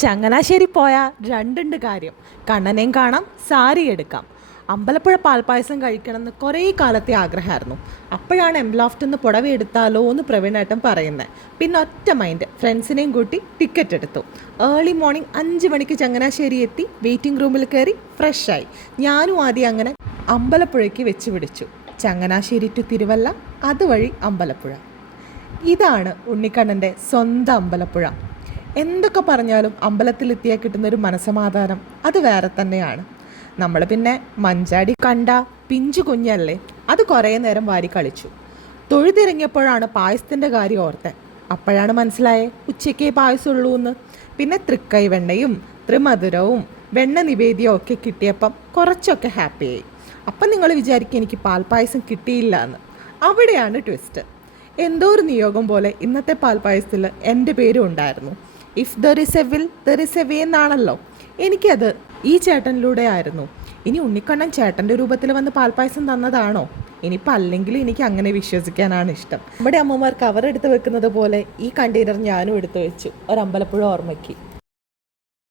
ചങ്ങനാശ്ശേരി പോയാൽ രണ്ടുണ്ട് കാര്യം. കണ്ണനെയും കാണാം, സാരി എടുക്കാം. അമ്പലപ്പുഴ പാൽപ്പായസം കഴിക്കണമെന്ന് കുറേ കാലത്തെ ആഗ്രഹമായിരുന്നു. അപ്പോഴാണ് എംലോഫ്റ്റ് നിന്ന് പുടവ എടുത്താലോ എന്ന് പ്രവീണേട്ടൻ പറയുന്നത്. പിന്നെ ഒറ്റ മൈൻഡ് ഫ്രണ്ട്സിനെയും കൂട്ടി ടിക്കറ്റ് എടുത്തു. ഏർലി മോർണിംഗ് 5 മണിക്ക് ചങ്ങനാശ്ശേരി എത്തി. വെയിറ്റിംഗ് റൂമിൽ കയറി ഫ്രഷായി. ഞാനും ആദ്യം അങ്ങനെ അമ്പലപ്പുഴയ്ക്ക് വെച്ച് പിടിച്ചു. ചങ്ങനാശ്ശേരി ടു തിരുവല്ല, അതുവഴി അമ്പലപ്പുഴ. ഇതാണ് ഉണ്ണിക്കണ്ണൻ്റെ സ്വന്തം അമ്പലപ്പുഴ. എന്തൊക്കെ പറഞ്ഞാലും അമ്പലത്തിലെത്തിയാൽ കിട്ടുന്നൊരു മനസ്സമാധാനം അത് വേറെ തന്നെയാണ്. നമ്മൾ പിന്നെ മഞ്ചാടി കണ്ട പിഞ്ചു കുഞ്ഞല്ലേ, അത് കുറേ നേരം വാരി കളിച്ചു. തൊഴുതിറങ്ങിയപ്പോഴാണ് പായസത്തിൻ്റെ കാര്യം ഓർത്തെ. അപ്പോഴാണ് മനസ്സിലായേ ഉച്ചയ്ക്കേ പായസമുള്ളൂ എന്ന്. പിന്നെ തൃക്കൈ വെണ്ണയും ത്രിമധുരവും വെണ്ണ നിവേദ്യവും ഒക്കെ കിട്ടിയപ്പം കുറച്ചൊക്കെ ഹാപ്പിയായി. അപ്പം നിങ്ങൾ വിചാരിക്കും എനിക്ക് പാൽപ്പായസം കിട്ടിയില്ല എന്ന്. അവിടെയാണ് ട്വിസ്റ്റ്. എന്തോ ഒരു നിയോഗം പോലെ ഇന്നത്തെ പാൽപ്പായസത്തിൽ എൻ്റെ പേരും ഉണ്ടായിരുന്നു. If there is A will there is a way എന്നാണല്ലോ. എനിക്കത് ഈ ചേട്ടനിലൂടെ ആയിരുന്നു. ഇനി ഉണ്ണിക്കണ്ണൻ ചേട്ടൻ്റെ രൂപത്തിൽ വന്ന് പാൽപ്പായസം തന്നതാണോ? ഇനിയിപ്പോൾ അല്ലെങ്കിൽ എനിക്ക് അങ്ങനെ വിശ്വസിക്കാനാണ് ഇഷ്ടം. നമ്മുടെ അമ്മമാർ കവറെടുത്ത് വെക്കുന്നത് പോലെ ഈ കണ്ടെയ്നർ ഞാനും എടുത്തു വെച്ചു, ഒരു അമ്പലപ്പുഴ ഓർമ്മയ്ക്ക്.